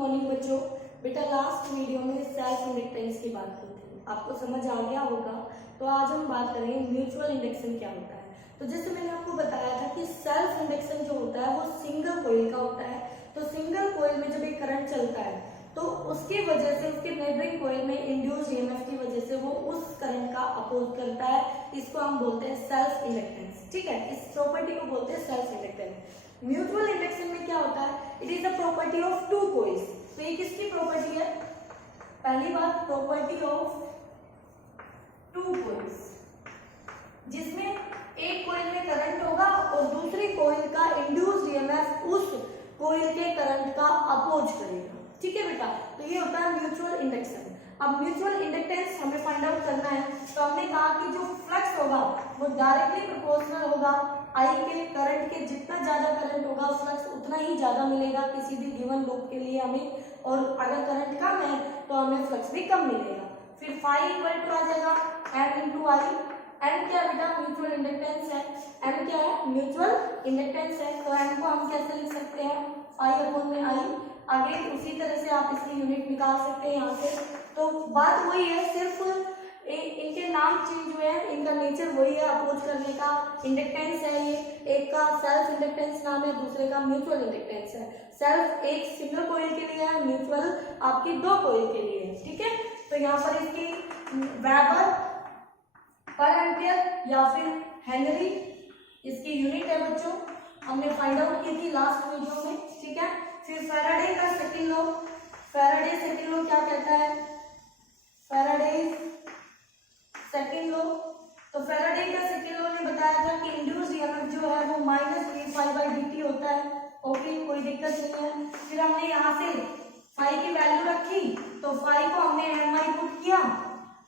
Morning बच्चों। बेटा last video में सेल्फ इंडक्टेंस की बात की थी, आपको समझ आ गया होगा। तो आज हम बात करेंगे म्यूचुअल इंडक्शन क्या होता है। तो जैसे मैंने आपको बताया था कि सेल्फ इंडक्शन जो होता है वो सिंगल कॉइल का होता है। तो सिंगल कॉइल में जब एक करंट चलता है तो उसकी वजह से उसके नेबरिंग कॉइल में इंड्यूस्ड ईएमएफ की वजह से वो उस करंट का अपोज करता है। इसको हम बोलते हैं सेल्फ इंडक्टेंस। ठीक है, इस प्रॉपर्टी को बोलते हैं सेल्फ इंडक्टेंस। म्यूचुअल इंडक्शन में क्या होता है, it is the property of two coils. तो ये किसकी प्रॉपर्टी है? पहली बात प्रॉपर्टी ऑफ टू कॉइल्स, जिसमें एक कॉइल में करंट होगा और दूसरी कॉइल का इंड्यूस्ड ईएमएफ उस कॉइल के करंट का अपोज करेगा। ठीक है बेटा, तो ये होता है म्यूचुअल इंडक्शन। अब म्यूचुअल इंडक्टेंस हमें फाइंड आउट करना है, तो हमने कहा कि जो फ्लक्स होगा वो डायरेक्टली प्रोपोर्शनल होगा आई के करंट के। जितना ज्यादा करंट होगा फ्लक्स उतना ही ज्यादा मिलेगा किसी भी गिवन लूप के लिए हमें, और अगर करंट कम है तो हमें फ्लक्स भी कम मिलेगा। फिर फाई इक्वल टू आ जाएगा एम इंटू आई। एम क्या बेटा? म्यूचुअल इंडक्टेंस है। एम क्या है? म्यूचुअल इंडक्टेंस है। तो एम को हम कैसे लिख सकते हैं? फाई अपॉन में आई। आगे उसी तरह से आप इसकी यूनिट निकाल सकते हैं यहाँ से। तो बात वही है, सिर्फ इनके नाम चेंज हुए हैं, इनका नेचर वही है अपोज करने का। इंडक्टेंस है ये, एक का सेल्फ इंडक्टेंस नाम है, दूसरे का म्यूचुअल इंडक्टेंस है। सेल्फ एक सिंगल कॉइल के लिए है, म्यूचुअल आपकी दो कॉइल के लिए है। ठीक है, तो यहाँ पर इसकी वेबर पर एम्पियर या फिर हेनरी इसकी यूनिट है बच्चों, हमने फाइंड आउट की थी लास्ट वीडियो में। ठीक है, फिर फैराडे का second law. Faraday second law क्या कहता है? फैराडे सेकंड लॉ, तो फैराडे का सेकंड लॉ ने बताया था कि इंड्यूस्ड ईएमएफ जो है वो minus V phi by dt होता है। ओके, कोई दिक्कत नहीं है। फिर हमने यहाँ से फाई की वैल्यू रखी, तो फाई को हमने एम आई पुट किया।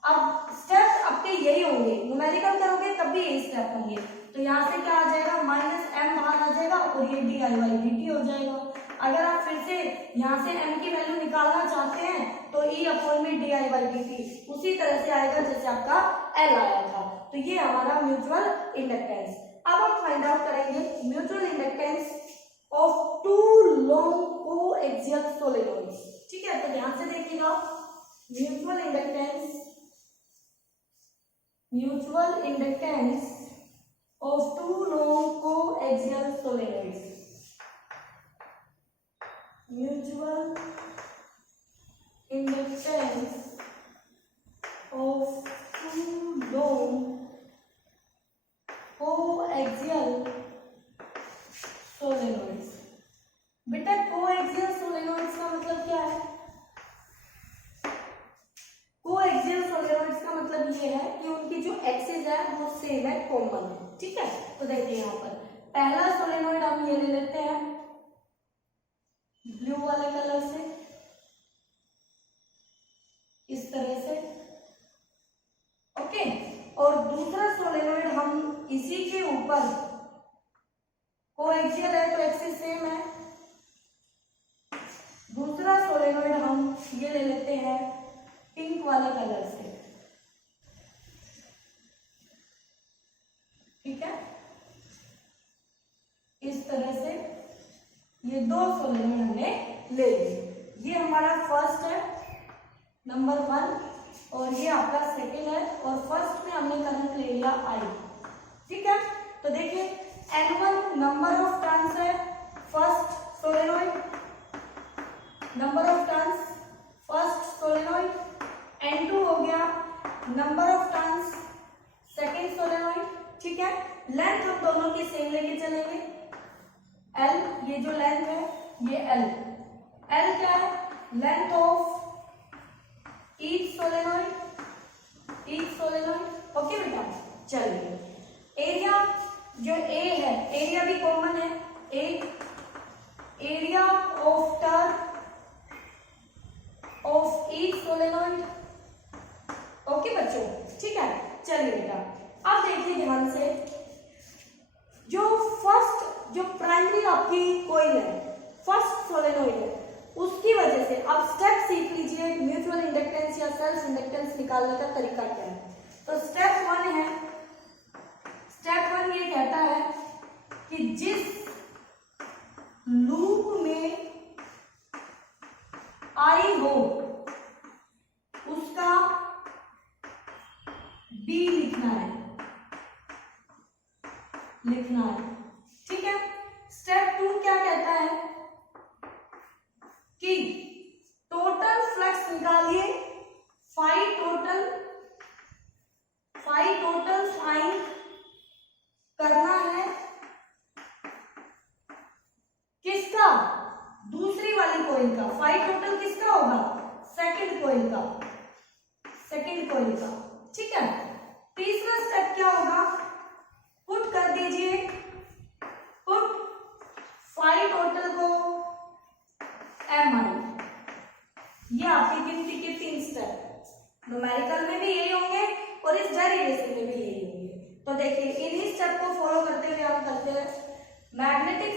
अब स्टेप आपके यही होंगे, न्यूमेरिकल करोगे तब भी यही स्टेप होंगे। तो यहाँ से क्या आ जाएगा? माइनस एम बाहर आ जाएगा और ये डी आई बाई dt हो जाएगा। अगर आप फिर से यहाँ से m की वैल्यू निकालना चाहते हैं तो e अपॉन में D I by D T उसी तरह से आएगा जैसे आपका L आया था। तो ये हमारा म्यूचुअल इंडक्टेंस। अब हम फाइंड आउट करेंगे mutual inductance of two long coaxial solenoids. ठीक है, तो ध्यान से देखिएगा, mutual inductance of two long coaxial solenoids. Mutual inductance of two long coaxial solenoids। बेटा कोएक्सियल सोलेनॉइड्स का मतलब क्या है? कोएक्सियल सोलेनॉइड्स का मतलब ये है कि उनकी जो एक्सिस है वो सेम है, कॉमन है। ठीक है, तो देखिए यहाँ पर पहला सोलेनॉइड हम ये ले लेते हैं ब्लू वाले कलर से, इस तरह से। ओके, और दूसरा सोलेनॉइड हम इसी के ऊपर, कोएक्सियल है तो एक्सिस सेम है, दूसरा सोलेनॉइड हम ये ले लेते हैं पिंक वाले कलर से। ठीक है, इस तरह से ये दो सोलेनॉइड हमने ले लिए। ये हमारा फर्स्ट है, नंबर 1, और ये आपका सेकंड है, और फर्स्ट में हमने करंट ले लिया आई। ठीक है, तो देखिए N1 नंबर ऑफ टर्न्स है first solenoid, number of turns first solenoid. N2 हो गया number of turns second solenoid. ठीक है, लेंथ हम दोनों की सेम लेके चलेंगे, L, ये जो लेंथ है ये L क्या है? Length of each solenoid. Okay बेटा, चलिए एरिया जो A है, एरिया भी कॉमन है, area of turn off each solenoid. Okay बच्चों, ठीक है, चलिए बेटा अब देखिए ध्यान से, जो प्राइमरी आपकी कॉइल है, फर्स्ट सोलेनॉइड है, उसकी वजह से अब स्टेप सीख लीजिए म्यूचुअल इंडक्टेंस या सेल्फ इंडक्टेंस निकालने का तरीका क्या है। तो स्टेप 1 है, स्टेप 1 ये कहता है कि जिस लूप में कि टोटल फ्लक्स निकालिए, फाई टोटल फाइंड करना है किसका, दूसरी वाली कॉइल का। फाई टोटल किसका होगा, सेकंड कॉइल का, ठीक है। तीसरा स्टेप क्या होगा, पुट कर दीजिए, पुट फाई टोटल को MI। ये आपकी गिनती के 3 स्टेप, न्यूमेरिकल में भी यही होंगे और इस डेरिवेशन में भी यही होंगे। तो देखिए इन्हीं स्टेप को फॉलो करते हुए हम करते हैं। Magnetic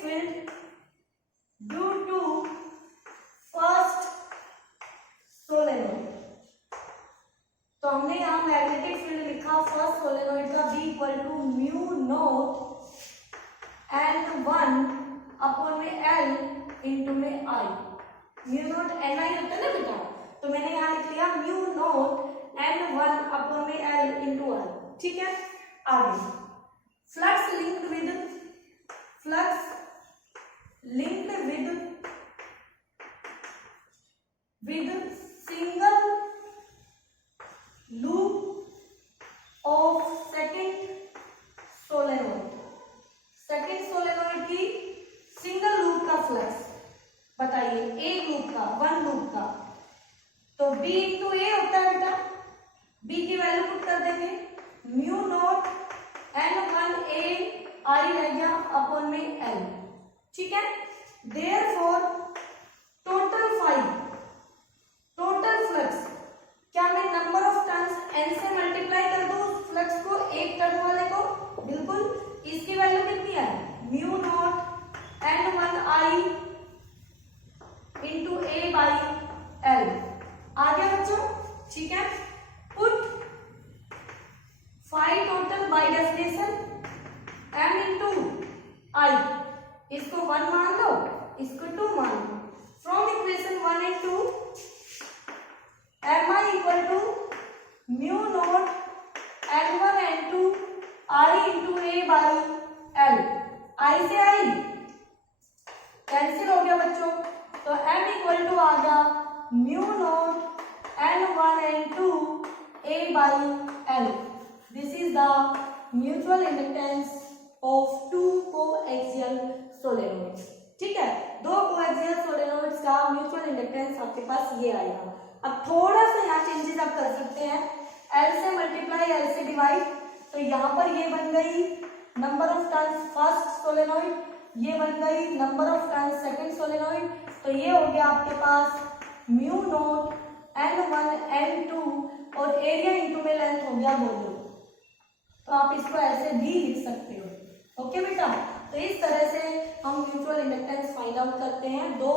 field due to first solenoid. तो हमने यहाँ मैग्नेटिक फील्ड लिखा फर्स्ट सोलेनोइड का B equal to mu naught N1 upon में L इंटू में I। म्यू नॉट NI होता है ना बेटा, तो मैंने यहाँ लिख लिया म्यू नॉट N1 अपॉन में L इंटू I, ठीक है। आगे flux linked with single loop of second solenoid की सिंगल लूप का फ्लक्स बताइए, एक लूप का, वन लूप का। तो B इंटू ए होता है बेटा, B की वैल्यू पुट कर देंगे, म्यू नॉट N1A I रह गया अपॉन में L, ठीक है। देयरफॉर टोटल फ्लक्स, क्या मैं नंबर ऑफ टर्न्स N से मल्टीप्लाई कर दूं उस फ्लक्स को, एक टर्न वाले को, बिल्कुल। इसकी वैल्यू कितनी है, mu naught N1I into A by L। आ गया बच्चों, ठीक है। Put phi total by definition M into I, इसको 1 मान लो, इसको 2 मान लो। From equation 1 and 2 MI equal to mu naught N1 N2 I into A by L। I से I कैंसिल हो गया बच्चों, तो M इक्वल टू आ गया mu naught N1 N2 A by L। This is the mutual inductance of two coaxial solenoids, ठीक है। दो कोएक्सियल सोलेनोइड्स का म्यूचुअल इंडक्टेंस आपके पास ये आएगा। अब थोड़ा सा यहाँ चेंजेस आप कर सकते हैं, L से मल्टीप्लाई L से डिवाइड, तो यहाँ पर ये बन गई number of turns first solenoid, ये बन गई number of turns second solenoid, तो ये हो गया आपके पास म्यू नॉट N1 N2 और एरिया इंटू में लेंथ हो गया वॉल्यूम। तो आप इसको ऐसे भी लिख सकते हो, ओके बेटा। तो इस तरह से हम म्यूचुअल इंडक्टेंस फाइंड आउट करते हैं दो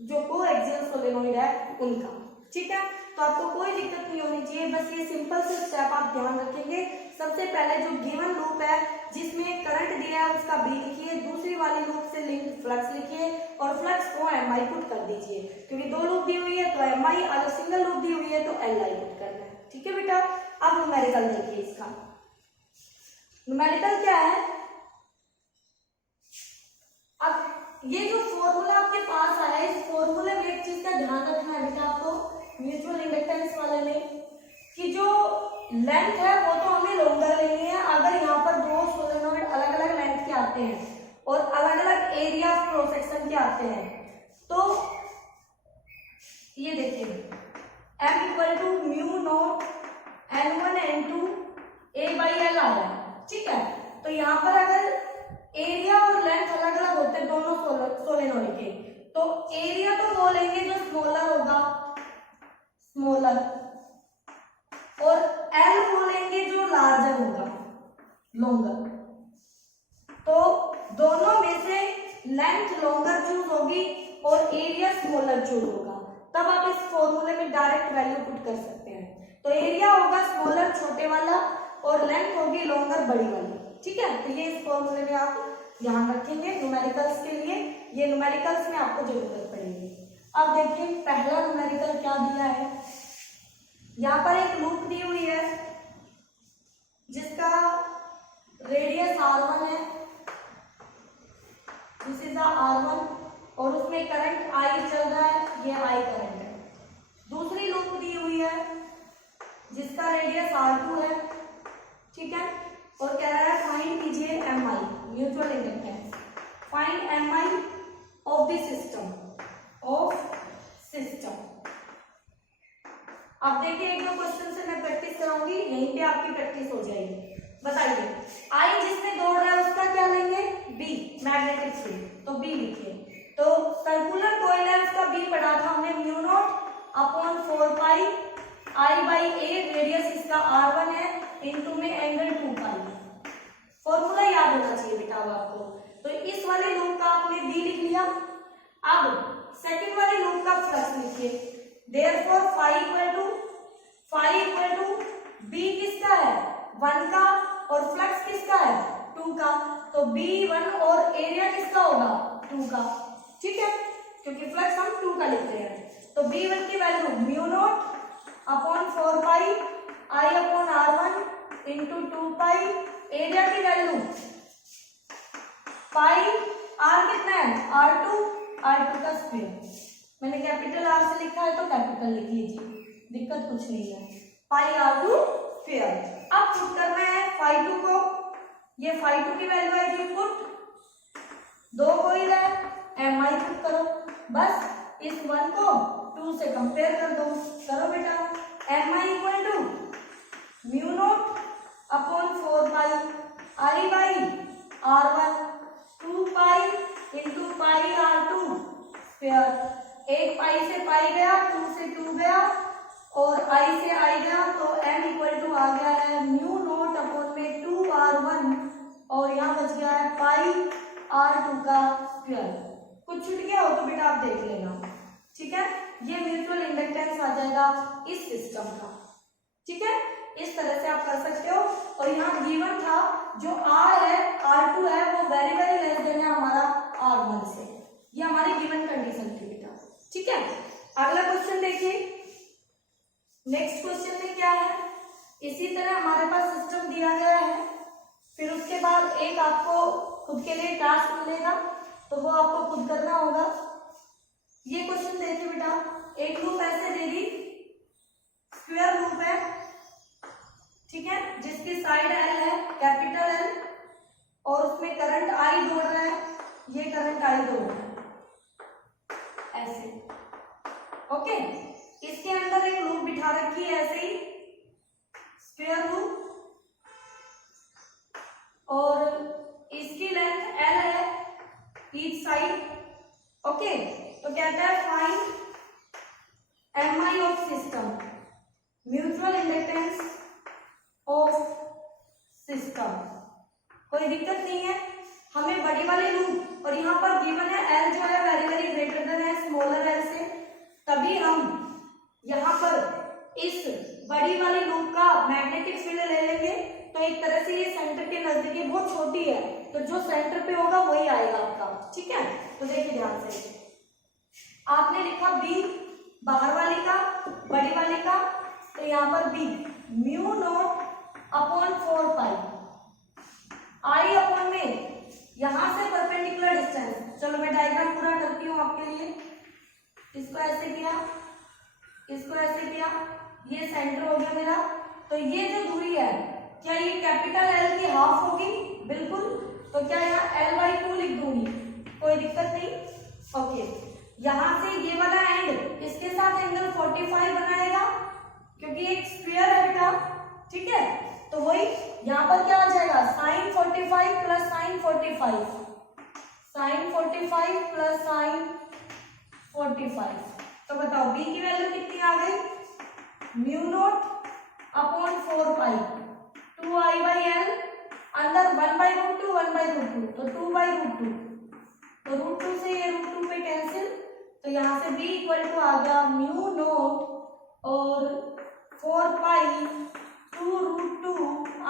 जो कोएक्सियल सोलेनोइड है उनका, ठीक है। तो आपको कोई दिक्कत नहीं होनी चाहिए, बस ये सिंपल से स्टेप आप ध्यान रखेंगे। सबसे पहले जो गिवन लूप है जिसमें करंट दिया है उसका B लिखिए, दूसरी वाली लूप से लिंक्ड फ्लक्स लिखिए और फ्लक्स को MI पुट कर दीजिए, क्योंकि दो लूप दी हुई है तो MI, अगर सिंगल लूप दी हुई है तो LI पुट करना है, ठीक है बेटा। अब न्यूमेरिकल देखिए, इसका न्यूमेरिकल क्या है। अब ये जो फॉर्मूला आपके पास आया है, इस फॉर्मूले में एक चीज का ध्यान रखना है बेटा आपको म्यूचुअल इंडक्टेंस वाले में, कि जो लेंथ है वो तो हमें लॉन्गर लेनी है। अगर यहाँ पर दो सोलेनोइड अलग अलग लेंथ के आते हैं और अलग अलग एरिया ऑफ क्रॉस सेक्शन के आते हैं, तो ये देखिए M equal to mu naught N1 N2 A by L आ रहा है, ठीक है। तो यहाँ पर अगर एरिया और लेंथ अलग अलग होते हैं दोनों सोलेनोइड के, तो एरिया तो वो लेंगे जो स्मॉलर होगा, स्मॉलर, और L वो लेंगे जो लार्जर होगा, लॉन्गर। तो दोनों में से लेंथ लॉन्गर चूज होगी और एरिया स्मॉलर चूज होगा, तब आप इस फॉर्मूले में डायरेक्ट वैल्यू पुट कर सकते हैं। तो एरिया होगा स्मॉलर छोटे वाला और लेंथ होगी लॉन्गर बड़ी वाली, ठीक है। तो ये इस फॉर्मूले में आप ध्यान रखेंगे न्यूमेरिकल्स के लिए, ये न्यूमेरिकल्स में आपको जरूरत पड़ेगी। अब देखिए पहला न्यूमेरिकल क्या दिया है, यहाँ पर एक लूप दी हुई है जिसका रेडियस R1 है, दिस इज द R1 और उसमें करंट I चल रहा है, ये I करंट है। दूसरी लूप दी हुई है जिसका रेडियस R2 है, ठीक है, और कह रहा है फाइंड कीजिए Mi mutual inductance, find Mi of the system, अब देखिए एक दो क्वेश्चन से मैं प्रैक्टिस कराऊंगी, यहीं पे आपकी प्रैक्टिस हो जाएगी। बताइए आई जिसमें दौड़ रहा है उसका क्या लेंगे, बी, मैग्नेटिक फील्ड, तो बी लिखिए। तो सर्कुलर कॉइल है उसका बी पढ़ा था हमने, mu naught upon 4 pi I by A, radius इसका R1 है, इनटू में एंगल 2 पाई। फॉर्मूला याद होना चाहिए बेटा अब आपको। तो इस वाले लूप का आपने बी लिख लिया। अब सेकंड वाले लूप का फ्लक्स लिखिए, therefore phi equal to B किसका है, 1 का, और फ्लक्स किसका है, 2 का, तो B1 और एरिया किसका होगा, 2 का, ठीक है, क्योंकि फ्लक्स हम 2 का लिख रहे हैं। तो B1 की value mu naught upon 4 pi आई अपॉन R1 इंटू 2 पाई, एरिया की वैल्यू पाई, R कितना है, R2 का स्क्वायर, मैंने कैपिटल R से लिखा है तो कैपिटल लिख लीजिए, दिक्कत कुछ नहीं है, पाई R2 स्क्वायर। अब पुट करना है phi2 को, ये phi2 की वैल्यू आएगी पुट, 2 कॉइल है, Mi पुट करो, बस इस 1 को 2 से कंपेयर कर दो, करो बेटा, Mi equal to mu naught upon 4 pi I by R1 2 pi into pi R2 square, एक पाई से पाई गया, 2 से 2 गया और I से I गया, तो M इक्वल टू आ गया है म्यू नॉट अपॉन में 2R1 और यहाँ बच गया है पाई R2 का स्क्वायर। कुछ छूट गया हो तो बेटा आप देख लेना, ठीक है, ये म्यूचुअल इंडक्टेंस आ जाएगा इस सिस्टम का, ठीक है, इस तरह से आप कर सकते हो। और यहाँ गिवन था जो R है, R2 है, वो वेरी वेरी लेस देन है हमारा R1 से, ये हमारी गिवन कंडीशन थी बेटा, ठीक है। अगला क्वेश्चन देखिए, नेक्स्ट क्वेश्चन में क्या है, इसी तरह हमारे पास सिस्टम दिया गया है, फिर उसके बाद एक आपको खुद के लिए टास्क मिलेगा, तो वो आपको खुद करना होगा। ये क्वेश्चन देखिए बेटा, एक लूप ऐसे दे दी, स्क्वायर लूप है, ठीक है, जिसकी साइड L है, कैपिटल L, और उसमें करंट I दौड़ रहा है, ये करंट I दौड़ रहा है ऐसे, ओके। इसके अंदर एक लूप बिठा रखी है ऐसे ही, स्क्वायर लूप, और इसकी लेंथ L है ईच साइड, ओके। तो कहता है find Mi of system, mutual inductance of system. कोई दिक्कत नहीं है, हमें बड़ी वाली लूप, और यहाँ पर गिवन है L जो है वेरी वेरी ग्रेटर देन है स्मॉलर L से, तभी हम यहाँ पर इस बड़ी वाली लूप का मैग्नेटिक फील्ड ले लेंगे। तो एक तरह से ये सेंटर के नजदीक बहुत छोटी है, तो जो सेंटर पे होगा वही आएगा आपका, ठीक है। तो देखिए ध्यान से, आपने लिखा B बाहर वाली का, बड़ी वाली का, तो यहाँ पर B mu naught upon 4 pi आई अपॉन में यहाँ से परपेंडिकुलर डिस्टेंस, चलो मैं डायग्राम पूरा करती हूँ आपके लिए। इसको ऐसे किया, इसको ऐसे किया, ये सेंटर हो गया मेरा। तो ये जो दूरी है, क्या ये कैपिटल L की हाफ होगी, बिल्कुल, तो क्या यहाँ L/2 लिख दूंगी, कोई दिक्कत नहीं, ओके। यहाँ से ये वाला एंड इसके साथ एंगल 45 बनाएगा, क्योंकि एक स्क्वायर है बेटा, ठीक है। तो वही यहाँ पर क्या आ जाएगा, sin 45 plus sin 45, sin 45 plus sin 45। तो बताओ B की वैल्यू कितनी आ गई, mu naught upon 4 pi 2I by L, अंदर 1/√2 1/√2, तो 2/√2, तो √2 से ये √2 पे कैंसिल, तो यहाँ से B इक्वल टू आ गया म्यू नॉट और 4 पाई 2√2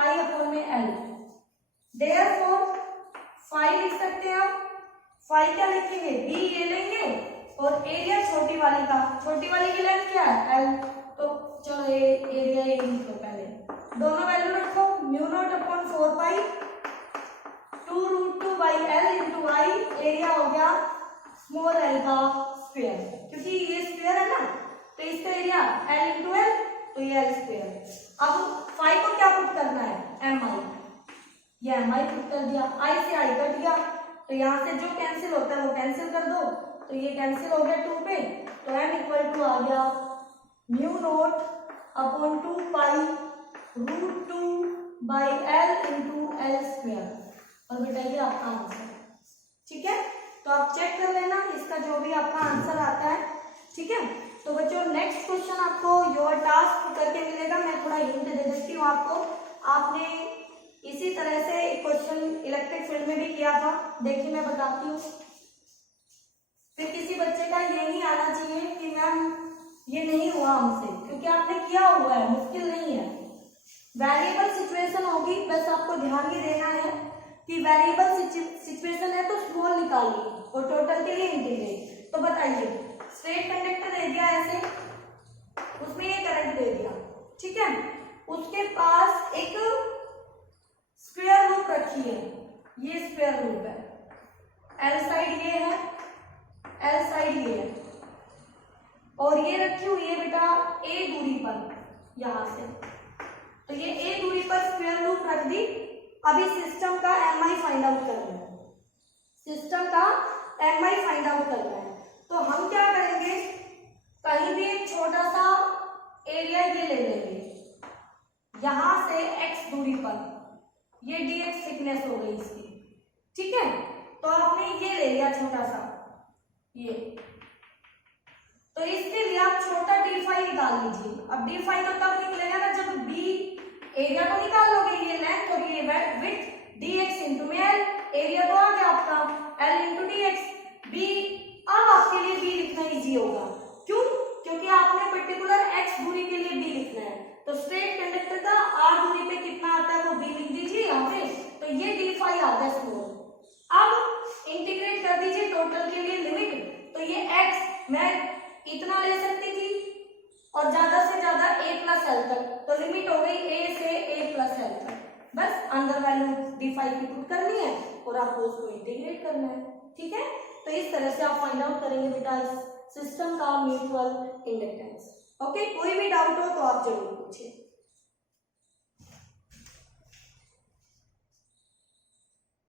I अपॉन में L। देयरफॉर फाई लिख सकते हैं आप, फाई क्या लिखेंगे, B ये लेंगे और एरिया छोटी वाली का, छोटी वाली की लेंथ क्या है L, तो चलो एरिया ये लिख लो पहले, दोनों वैल्यू रखो, mu naught upon 4 pi 2√2 by L into I, area हो गया स्मॉल एल का स्क्वायर, क्योंकि ये स्क्वायर है ना, तो इसका एरिया एल इंटू एल, तो ये एल स्क्वायर। अब फाइव को क्या पुट करना है, एम आई, ये एम आई पुट कर दिया, आई से आई कट गया, तो यहाँ से जो कैंसिल होता है वो कैंसिल कर दो, तो ये कैंसिल हो गया 2 पे, तो एम इक्वल टू आ गया mu naught upon 2 pi root 2 by L into L square, और बेटा ये आपका आंसर, ठीक है। तो आप चेक कर लेना इसका जो भी आपका आंसर आता है, ठीक है। तो बच्चों नेक्स्ट क्वेश्चन आपको योर टास्क करके मिलेगा, मैं थोड़ा हिंट दे देती हूँ आपको। आपने इसी तरह से एक क्वेश्चन इलेक्ट्रिक फील्ड में भी किया था, देखिए मैं बताती हूँ। फिर किसी बच्चे का ये नहीं आना चाहिए कि मैम ये नहीं हुआ हमसे, क्योंकि आपने किया हुआ है, मुश्किल नहीं है। वेरिएबल सिचुएशन होगी, बस आपको ध्यान ये देना है कि वेरिएबल सिचुएशन है तो स्मॉल निकालिए और टोटल के लिए इंटीग्रेट। तो बताइए, स्ट्रेट कंडक्टर दे दिया ऐसे, उसमें ये करंट दे दिया, ठीक है, उसके पास एक स्क्वायर लूप रखी है, ये स्क्वायर लूप है, एल साइड ये है, एल साइड ये है, और ये रखी हुई है बेटा ए दूरी पर, यहां से, तो ये ए दूरी पर स्क्वायर लूप रख दी। अभी सिस्टम का एम आई फाइंड आउट करना है, सिस्टम का एम आई फाइंड आउट करना है। तो हम क्या करेंगे, कहीं भी एक छोटा सा एरिया ये ले लेंगे, यहां से x दूरी पर, ये dx थिकनेस हो गई इसकी, ठीक है। तो आपने ये ले लिया छोटा सा ये, तो इसके लिए आप छोटा d5 निकाल लीजिए। अब d5 तो तब निकलेगा ना जब b, एरिया तो निकाल लोगे, ये लेंथ और ये विड्थ, dx इंटू में l, एरिया तो आ गया आपका l इंटू dx, b, अब आपके लिए b लिखना इजी होगा, क्यों, क्योंकि आपने पर्टिकुलर x दूरी के लिए b लिखना है। तो स्ट्रेट कंडक्टर का r दूरी पे कितना आता है वो b लिख दीजिए यहाँ पे, तो ये d5 आता है स्मॉल। अब इंटीग्रेट कर दीजिए टोटल के लिए लिमिट, तो ये x मैं इतना ले सकती थी और ज्यादा से ज्यादा a प्लस एल तक, तो लिमिट हो गई a से a प्लस एल तक, बस अंदर वैल्यू d5 की पुट करनी है और आपको उसको इंटीग्रेट करना है, ठीक है। तो इस तरह से आप फाइंड आउट करेंगे बेटा सिस्टम का म्यूचुअल इंडक्टेंस। ओके, कोई भी डाउट हो तो आप जरूर पूछिए।